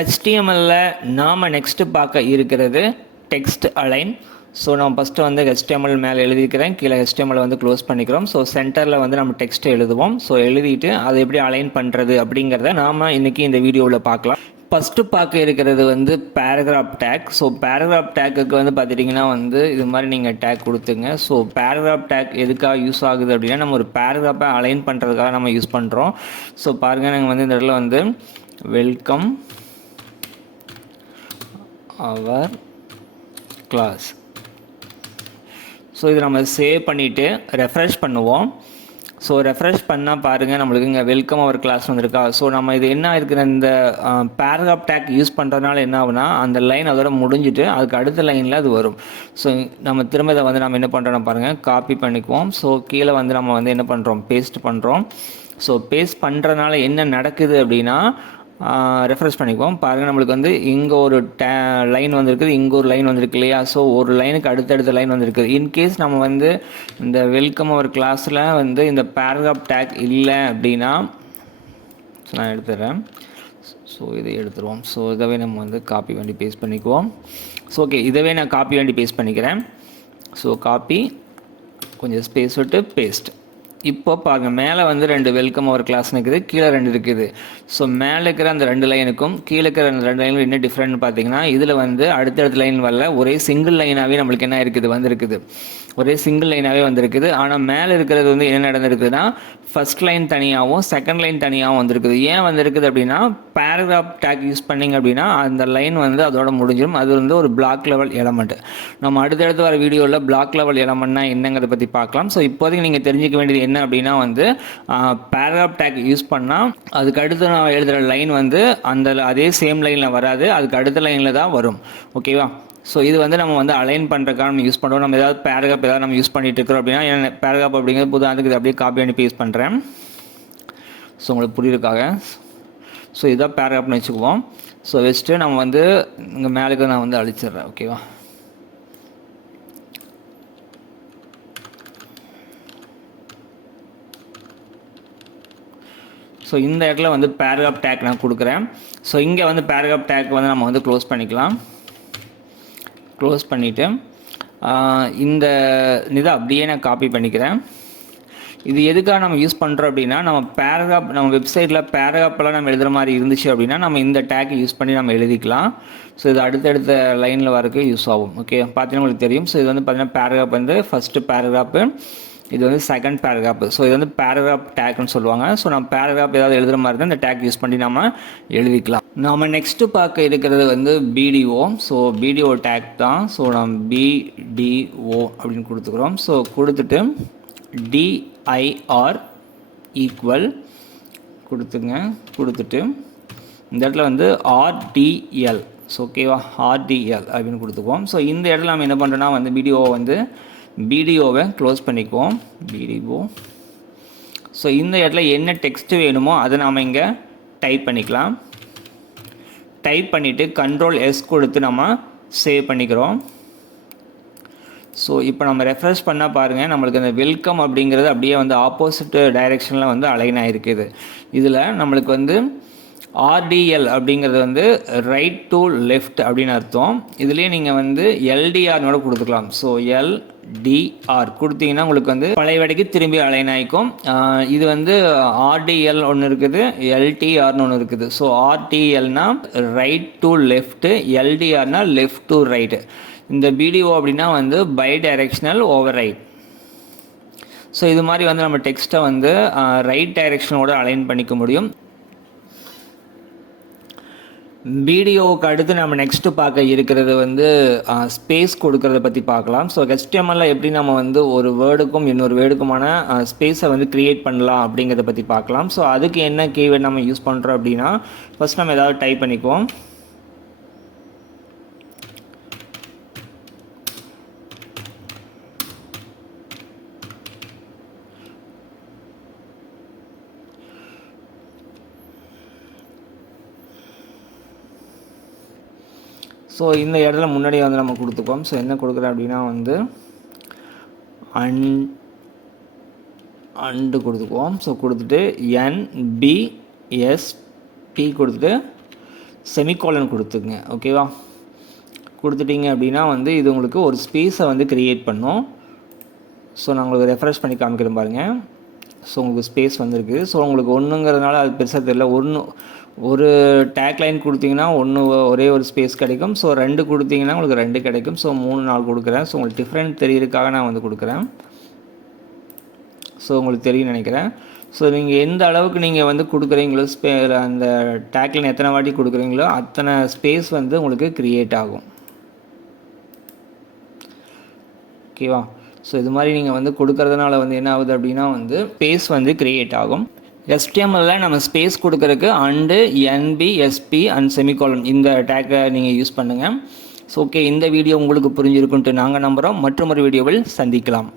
HTML நாம் next பார்க்க இருக்கிறது டெக்ஸ்ட் அலைன். ஸோ நம்ம ஃபஸ்ட்டு வந்து HTML மேலே எழுதிக்கிறேன், கீழே HTML வந்து க்ளோஸ் பண்ணிக்கிறோம். ஸோ சென்டரில் வந்து நம்ம டெக்ஸ்ட் எழுதுவோம். ஸோ எழுதிட்டு அதை எப்படி அலைன் பண்ணுறது அப்படிங்கிறத நாம் இன்றைக்கி இந்த வீடியோவில் பார்க்கலாம். ஃபஸ்ட்டு பார்க்க இருக்கிறது வந்து பேராகிராஃப் டேக். ஸோ பேராகிராஃப் டேக்குக்கு வந்து பார்த்துட்டிங்கன்னா வந்து இது மாதிரி நீங்கள் டேக் கொடுத்துங்க. ஸோ பேராகிராஃப் டேக் எதுக்காக யூஸ் ஆகுது அப்படின்னா நம்ம ஒரு பேராகிராஃபை அலைன் பண்ணுறதுக்காக நம்ம யூஸ் பண்ணுறோம். ஸோ பாருங்கள், நாங்கள் வந்து இந்த இடத்துல வந்து வெல்கம் அவர் கிளாஸ். ஸோ இது நம்ம சேவ் பண்ணிவிட்டு ரெஃப்ரெஷ் பண்ணுவோம். ஸோ ரெஃப்ரெஷ் பண்ணால் பாருங்கள், நம்மளுக்கு இங்கே வெல்கம் அவர் கிளாஸ் வந்திருக்கா. ஸோ நம்ம இது என்ன இருக்கிற இந்த பேராகிராஃப் டேக் யூஸ் பண்ணுறதுனால என்ன ஆகுனா அந்த லைன் அதோட முடிஞ்சிட்டு அதுக்கு அடுத்த லைனில் அது வரும். ஸோ நம்ம திரும்ப இதை வந்து நம்ம என்ன பண்ணுறோம் பாருங்கள், காப்பி பண்ணிக்குவோம். ஸோ கீழே வந்து நம்ம வந்து என்ன பண்ணுறோம், பேஸ்ட் பண்ணுறோம். ஸோ பேஸ்ட் பண்ணுறதுனால என்ன நடக்குது அப்படின்னா ரெஃப்ரெஷ் பண்ணிக்குவோம். பாருங்கள், நம்மளுக்கு வந்து இங்கே ஒரு லைன் வந்திருக்குது, இங்கே ஒரு லைன் வந்திருக்கு இல்லையா. ஸோ ஒரு லைனுக்கு அடுத்தடுத்த லைன் வந்திருக்குது. இன்கேஸ் நம்ம வந்து இந்த வெல்கம் அவர் கிளாஸில் வந்து இந்த பேராகிராஃப் டேக் இல்லை அப்படின்னா நான் எடுத்துடுறேன். ஸோ இதை எடுத்துருவோம். ஸோ இதவே நம்ம வந்து காப்பி பண்ணி பேஸ்ட் பண்ணிக்குவோம். ஸோ ஓகே, இதவே நான் காப்பி பண்ணி பேஸ்ட் பண்ணிக்கிறேன். ஸோ காப்பி, கொஞ்சம் ஸ்பேஸ் விட்டு பேஸ்ட். இப்போ பாருங்கள், மேலே வந்து 2 வெல்கம் அவர் கிளாஸ் இருக்குது, கீழே 2 இருக்குது. ஸோ மேலே இருக்கிற அந்த 2 லைனுக்கும் கீழே இருக்கிற அந்த 2 லைனுக்கும் என்ன டிஃப்ரெண்ட் பார்த்தீங்கன்னா, இதில் வந்து அடுத்தடுத்த லைன் வரல, ஒரே சிங்கிள் லைனாகவே நம்மளுக்கு என்ன இருக்குது வந்திருக்குது, ஒரே சிங்கிள் லைனாகவே வந்திருக்குது. ஆனால் மேலே இருக்கிறது வந்து என்ன நடந்திருக்குதுன்னா ஃபஸ்ட் லைன் தனியாகவும் செகண்ட் லைன் தனியாகவும் வந்திருக்குது. ஏன் வந்திருக்குது அப்படின்னா பேராகிராஃப் டேக் யூஸ் பண்ணிங்க அப்படின்னா அந்த லைன் வந்து அதோட முடிஞ்சிடும். அது வந்து ஒரு பிளாக் லெவல் எலமெண்ட். நம்ம அடுத்தடுத்து வர வீடியோவில் பிளாக் லெவல் எலமெண்ட்னா என்னங்கிறத பற்றி பார்க்கலாம். ஸோ இப்போதைக்கு நீங்கள் தெரிஞ்சிக்க வேண்டியது என்ன அப்படின்னா வந்து பேராகிராஃப் டேக் யூஸ் பண்ணால் அதுக்கு அடுத்து நான் எழுதுகிற லைன் வந்து அதே சேம் லைனில் வராது, அதுக்கு அடுத்த லைனில் தான் வரும். ஓகேவா? ஸோ இது வந்து நம்ம வந்து அலைன் பண்ணுறதுக்காக நம்ம யூஸ் பண்ணுறோம். நம்ம ஏதாவது பேராகிராஃப் ஏதாவது நம்ம யூஸ் பண்ணிட்டு இருக்கிறோம் அப்படின்னா பேராகிராஃப் அப்படிங்கிறது புதுசாக இது அப்படியே காப்பி பண்ணி பேஸ்ட் பண்ணுறேன். ஸோ உங்களுக்கு புரியுறதுக்காக. ஸோ இதுதான் பேராகிராஃப்னு வச்சுக்குவோம். ஸோ வச்சுட்டு நம்ம வந்து இங்கே மேலுக்கு நான் வந்து அழிச்சிடுறேன். ஓகேவா? ஸோ இந்த இடத்துல வந்து பேராகிராஃப் டேக் நான் கொடுக்குறேன். ஸோ இங்கே வந்து பேராகிராஃப் டேக் வந்து நம்ம வந்து க்ளோஸ் பண்ணிக்கலாம். க்ளோஸ் பண்ணிவிட்டு இந்த இதை அப்படியே நான் காப்பி பண்ணிக்கிறேன். இது எதுக்காக நம்ம யூஸ் பண்ணுறோம் அப்படின்னா நம்ம பேராகிராஃப் நம்ம வெப்சைட்டில் பேராகிராஃபெல்லாம் நம்ம எழுதுகிற மாதிரி இருந்துச்சு அப்படின்னா நம்ம இந்த டேக் யூஸ் பண்ணி நம்ம எழுதிக்கலாம். ஸோ இது அடுத்தடுத்த லைனில் வரக்கு யூஸ் ஆகும். ஓகே, பார்த்தீங்கன்னா உங்களுக்கு தெரியும். ஸோ இது வந்து பார்த்தீங்கன்னா பேராகிராஃப் வந்து ஃபஸ்ட்டு பேராகிராஃபு, இது வந்து செகண்ட் பேராகிராஃப். ஸோ இது வந்து பேராகிராஃப் டேக்னு சொல்லுவாங்க. ஸோ நம்ம பேராகிராஃப் ஏதாவது எழுதுகிற மாதிரி தான் இந்த டேக் யூஸ் பண்ணி நம்ம எழுதிக்கலாம். நம்ம நெக்ஸ்ட்டு பார்க்க இருக்கிறது வந்து பிடிஓ. ஸோ பிடிஓ டேக் தான். ஸோ நம்ம பிடிஓ அப்படின்னு கொடுத்துக்கிறோம். ஸோ கொடுத்துட்டு டிஐஆர் ஈக்குவல் கொடுத்துங்க. கொடுத்துட்டு இந்த இடத்துல வந்து ஆர்டிஎல். ஸோ ஓகேவா, ஆர்டிஎல் அப்படின்னு கொடுத்துக்குவோம். ஸோ இந்த இடத்துல நம்ம என்ன பண்ணுறோன்னா வந்து பிடிஓவை க்ளோஸ் பண்ணிக்குவோம். பிடிஓ. ஸோ இந்த இடத்துல என்ன டெக்ஸ்ட்டு வேணுமோ அதை நாம் இங்கே டைப் பண்ணிக்கலாம். டைப் பண்ணிவிட்டு Ctrl+S கொடுத்து நம்ம சேவ் பண்ணிக்கிறோம். ஸோ இப்போ நம்ம ரெஃப்ரெஷ் பண்ணால் பாருங்கள், நம்மளுக்கு அந்த வெல்கம் அப்படிங்கிறது அப்படியே வந்து ஆப்போசிட் டைரெக்ஷனில் வந்து அலைன் ஆகிருக்குது. இதில் நம்மளுக்கு வந்து ஆர்டிஎல் அப்படிங்கிறது வந்து ரைட் டு லெஃப்ட் அப்படின்னு அர்த்தம். இதுலேயே நீங்கள் வந்து எல்டிஆர்னோட கொடுத்துக்கலாம். ஸோ எல்டிஆர் கொடுத்தீங்கன்னா உங்களுக்கு வந்து பழைய வடைக்கு திரும்பி அலைன் ஆகிக்கும். இது வந்து ஆர்டிஎல் ஒன்று இருக்குது, எல்டிஆர்னு ஒன்று இருக்குது. ஸோ ஆர்டிஎல்னா ரைட் டு லெஃப்ட்டு, எல்டிஆர்னா லெஃப்ட் டு ரைட்டு. இந்த பிடிஓ அப்படின்னா வந்து bidirectional override. So இது மாதிரி வந்து நம்ம டெக்ஸ்ட்டை வந்து ரைட் டைரெக்ஷனோட அலைன் பண்ணிக்க முடியும். வீடியோவுக்கு அடுத்து நம்ம நெக்ஸ்ட்டு பார்க்க இருக்கிறது வந்து ஸ்பேஸ் கொடுக்கறத பற்றி பார்க்கலாம். ஸோ HTML எப்படி நம்ம வந்து ஒரு வேர்டுக்கும் இன்னொரு வேர்டுக்குமான ஸ்பேஸை வந்து க்ரியேட் பண்ணலாம் அப்படிங்கிறத பற்றி பார்க்கலாம். ஸோ அதுக்கு என்ன கீவேர்ட் நம்ம யூஸ் பண்ணுறோம் அப்படின்னா ஃபஸ்ட் நம்ம ஏதாவது டைப் பண்ணிக்குவோம். ஸோ இந்த இடத்துல முன்னாடியே வந்து நம்ம கொடுத்துக்குவோம். ஸோ என்ன கொடுக்குறேன் அப்படின்னா வந்து அண்டு கொடுத்துக்குவோம். ஸோ கொடுத்துட்டு NBSP கொடுத்துட்டு செமிகோலன் கொடுத்துங்க. ஓகேவா? கொடுத்துட்டிங்க அப்படின்னா வந்து இது உங்களுக்கு ஒரு ஸ்பேஸை வந்து க்ரியேட் பண்ணும். ஸோ நான் உங்களுக்கு ரெஃப்ரெஷ் பண்ணி காமிக்கிறேன் பாருங்கள். ஸோ உங்களுக்கு ஸ்பேஸ் வந்துருக்கு. ஸோ உங்களுக்கு ஒன்றுங்கிறதுனால அது பெருசாக தெரியல. ஒரு டேக் லைன் கொடுத்தீங்கன்னா ஒரே ஒரு ஸ்பேஸ் கிடைக்கும். ஸோ 2 கொடுத்தீங்கன்னா உங்களுக்கு 2 கிடைக்கும். ஸோ 3 4 கொடுக்குறேன். ஸோ உங்களுக்கு டிஃப்ரெண்ட் தெரியறதுக்காக நான் வந்து கொடுக்குறேன். ஸோ உங்களுக்கு தெரியும்னு நினைக்கிறேன். ஸோ நீங்கள் எந்த அளவுக்கு நீங்கள் வந்து கொடுக்குறீங்களோ அந்த டேக் லைன் எத்தனை வாட்டி கொடுக்குறீங்களோ அத்தனை ஸ்பேஸ் வந்து உங்களுக்கு க்ரியேட் ஆகும். ஓகேவா? ஸோ இது மாதிரி நீங்கள் வந்து கொடுக்கறதுனால வந்து என்ன ஆகுது அப்படின்னா வந்து ஸ்பேஸ் வந்து க்ரியேட் ஆகும். HTML நம்ம ஸ்பேஸ் கொடுக்கறதுக்கு and NB SP and semicolon இந்த டேக்கை நீங்கள் யூஸ் பண்ணுங்கள். ஸோ ஓகே, இந்த வீடியோ உங்களுக்கு புரிஞ்சிருக்குன்ட்டு நாங்கள் நம்புகிறோம். மற்றொரு வீடியோவில் சந்திக்கலாம்.